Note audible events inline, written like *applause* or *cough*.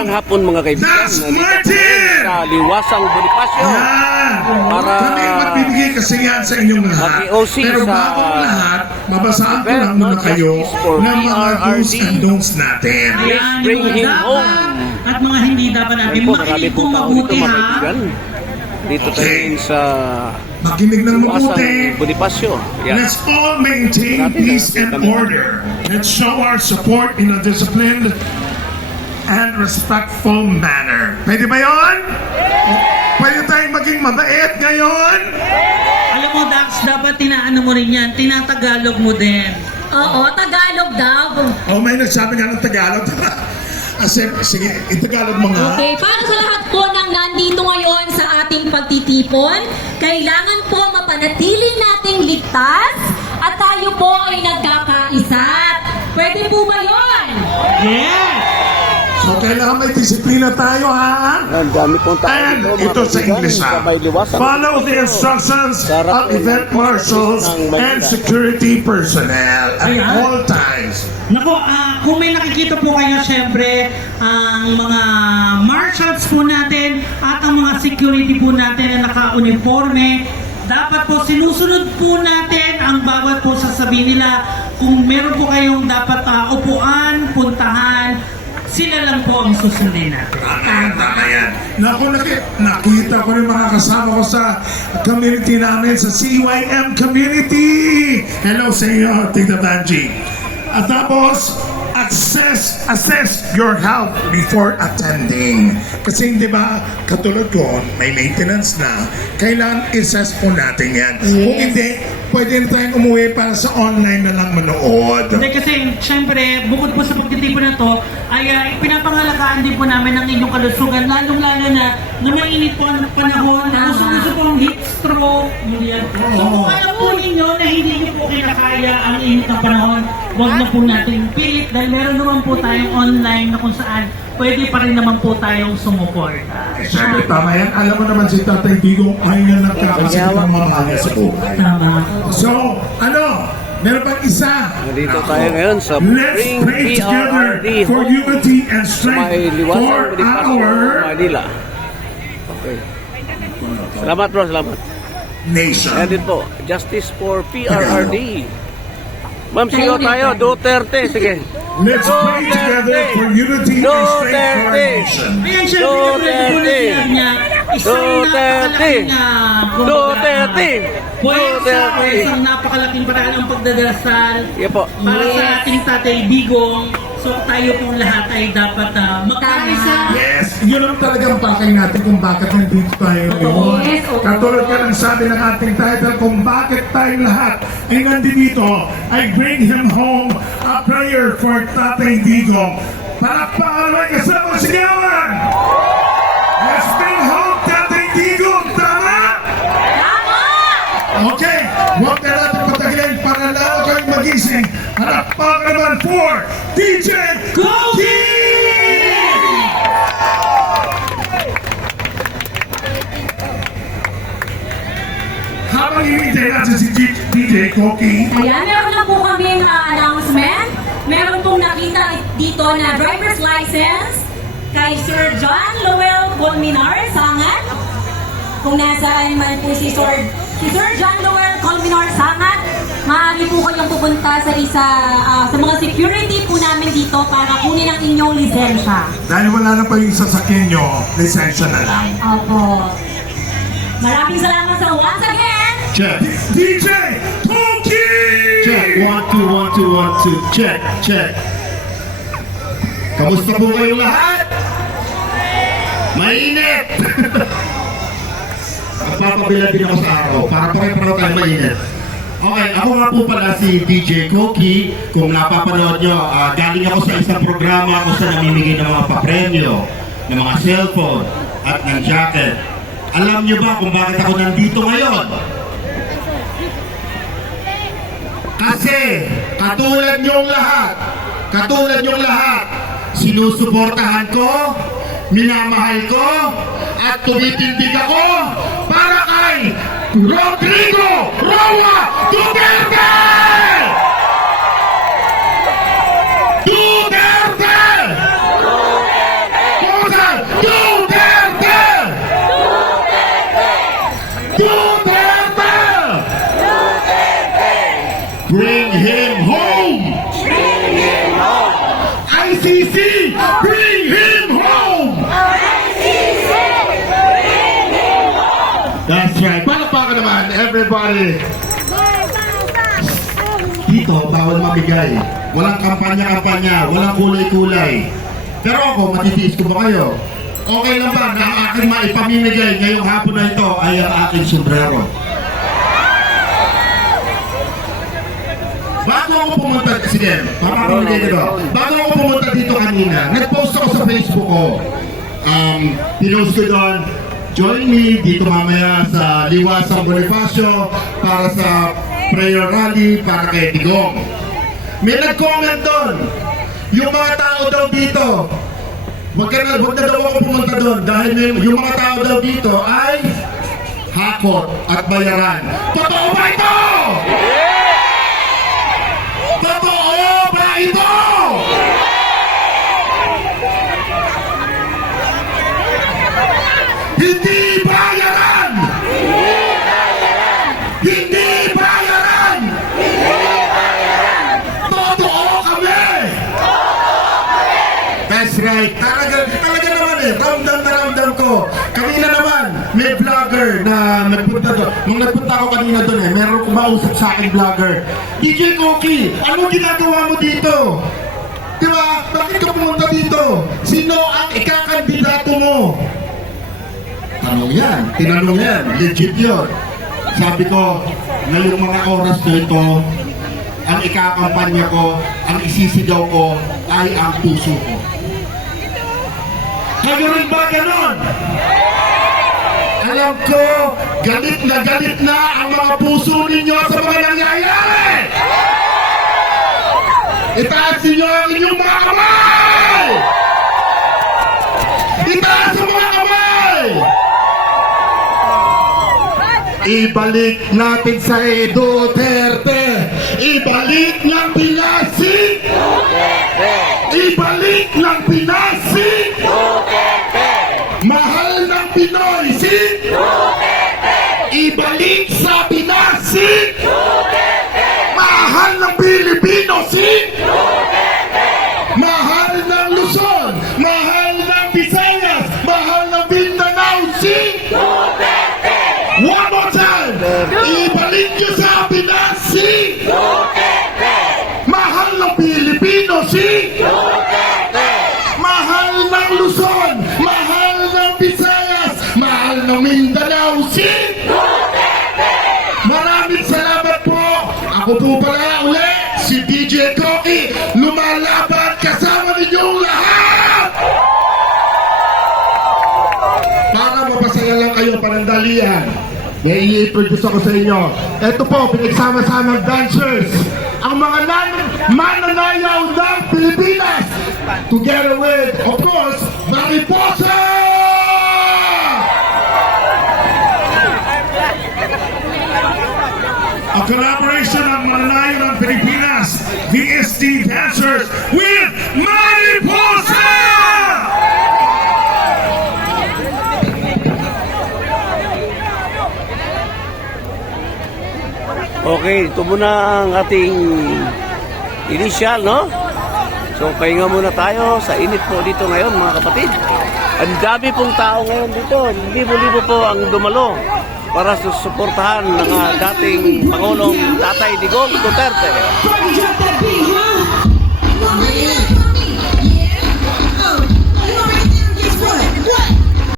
Magandang hapon mga kaibigan. Nandito sa Liwasang Bonifacio. Para- Kami magbibigay kasi yan sa inyong lahat. Mag-OC Pero bago ang lahat, mabasaan ko lang muna kayo ng mga do's and don'ts natin. Please bring him dapat home. At mga hindi dapat natin makinig dito mabuti ha. Dito tayo sa Makinig ng mabuti. Bonifacio. Yan. Let's all maintain peace na- and order. Let's show our support in a disciplined and respectful manner. Pwede ba yon? Pwede tayong maging mabait ngayon? Alam mo, Dax, dapat tinaano mo rin yan. Tinatagalog mo din. Oo, Tagalog daw. Oh, may nagsabi nga ng Tagalog. *laughs* Kasi, sige, itagalog mo nga. Okay, para sa lahat po ng nandito ngayon sa ating pagtitipon, kailangan po mapanatili nating ligtas at tayo po ay nagkakaisa. Pwede po ba yun? Yes! So, kailangan may disiplina tayo, ha? Ang dami pong tao And ito sa English, ha? Follow the instructions Sarap of event marshals and security personnel at Ayan. all times. Nako, ah, kung may nakikita po kayo, syempre, ang mga marshals po natin at ang mga security po natin na naka-uniforme, dapat po sinusunod po natin ang bawat po sasabihin nila. Kung meron po kayong dapat upuan, puntahan, sila lang po ang susundin natin. Tama yan, tama yan. Naku, naki- nakita ko rin mga kasama ko sa community namin, sa CYM community. Hello sa inyo, Tita Tanji. At tapos, assess, assess your health before attending. Kasi di ba, katulad ko, may maintenance na, kailangan assess po natin yan. Kung hindi, pwede na tayong umuwi para sa online na lang manood. Hindi kasi, syempre, bukod po sa pagtitipon na to, ay uh, pinapangalagaan din po namin ang inyong kalusugan, lalong-lalo na na mainit po ang panahon, gusto-gusto po ang heat stroke, yun yan. So kung alam po ninyo na hindi niyo po kinakaya ang init ng panahon, huwag na po natin pilit dahil meron naman po tayong online na kung saan pwede pa rin naman po tayong sumuporta. Siyempre, tama yan. Alam mo naman si Tatay Digong ay na nagkakasakit ng mga mahal sa buhay. Tama. So, ano? Meron pang isa. Nandito tayo ngayon sa Let's pray together for unity and strength for our Manila. Okay. Salamat bro, salamat. nation. Yan din po, Justice for PRRD. Ma'am, siyo tayo, Duterte, sige. Let's pray together for unity and strength for our nation. Duterte. Duterte. ah, Duterte. Duterte. isang napakalaking paraan ng pagdadasal Yan po. para sa ating tatay Bigong. So tayo pong lahat ay dapat uh, magkaisa. Yes, yun ang talagang pakay natin kung bakit nandito tayo ngayon. Yes, oo. Katulad ka ng sabi ng ating title, kung bakit tayong lahat ay nandito, I bring him home a prayer for Tatay Digong. Para paalala kasama sigawan! Let's magising. Harap pa naman for DJ Cookie! Habang hinihintay natin si DJ Cookie, Ayan, meron lang po kami announcement. Meron pong nakita dito na driver's license kay Sir John Lowell Colminar, Sangat. Kung nasaan man po si Sir, si Sir John Lowell Colminar, Sangat, maaari po kayong pupunta sa isa ah, sa mga security po namin dito para kunin ang inyong lisensya. dahil wala na pa yung sasakyan nyo, lisensya na lang. Opo. Maraming salamat sa once again. Check. DJ Cookie! Check. One, two, one, two, one, two. Check. Check. Kamusta po kayong lahat? Mainit! *laughs* Magpapabila din ako sa araw para pare-pareho tayo mainit. Okay, ako nga po pala si DJ Koki. Kung napapanood nyo, ah, galing ako sa isang programa kung saan namimigay ng mga papremyo, ng mga cellphone, at ng jacket. Alam nyo ba kung bakit ako nandito ngayon? Kasi, katulad niyong lahat, katulad niyong lahat, sinusuportahan ko, minamahal ko, at tumitindig ako para kay Rodrigo Roa Duterte! Duterte! Duterte! Duterte! Duterte! Bring him home! Bring him home! ICC! Everybody. Dito, bawal mamigay. Walang kampanya-kampanya, walang kulay-kulay. Pero ako, matitiis ko ba kayo? Okay lang ba na ang aking maipamimigay ngayong hapon na ito ay ang aking sombrero? Bago ako pumunta, sige, papapamigay ko to. Bago ako pumunta dito kanina, nag-post ako sa Facebook ko. Um, pinost ko doon, join me dito mamaya sa Liwasang Bonifacio para sa prayer rally para kay Digong. May nag-comment doon, yung mga tao daw dito, Wag na, wag na daw ako pumunta doon dahil may, yung mga tao daw dito ay hakot at bayaran. Totoo ba ito? Totoo ba ito? Hindi bayaran! Hindi bayaran! Totoo kami! That's right. Talaga, talaga naman eh. Ramdam na ramdam ko. Kanina naman, may vlogger na nagpunta doon. Nung nagpunta ako kanina doon eh, meron kumausap sa akin vlogger. DJ Koki, anong ginagawa mo dito? Di ba? Bakit ka pumunta dito? Sino ang ikakandidato mo? Tanong yan. Tinanong yan. Legit yun. Sabi ko, ngayong mga oras na ito, ang ikakampanya ko, ang isisigaw ko, ay ang puso ko. Kayo rin ba ganon? Alam ko, galit na galit na ang mga puso ninyo sa mga nangyayari! Itaas ninyo ang inyong mga kamay! Itaas ang mga kamay! Ibalik natin sa Duterte! Ibalik ng Pinasig! Ibalik ng Pinasig! Ibalik sa Pinasig! Mahal ng Pilipino si Mahal ng Luzon! Mahal ng Visayas! Mahal ng Mindanao si One more time! Ako po pala uli, si DJ Koki, lumalaban kasama ninyong lahat! Para mapasaya lang kayo panandalian, may i-introduce ako sa inyo. Ito po, pinagsama-samang dancers, ang mga nan- mananayaw ng Pilipinas, together with, of course, Mariposa! A collaboration ng Mananayo ng Pilipinas, VSD Dancers with Mariposa! Okay, ito muna ang ating initial, no? So, pahinga muna tayo sa init po dito ngayon, mga kapatid. Ang dami pong tao ngayon dito. Libo-libo po ang dumalo para susuportahan ng ah, dating Pangulong Tatay Digong Duterte.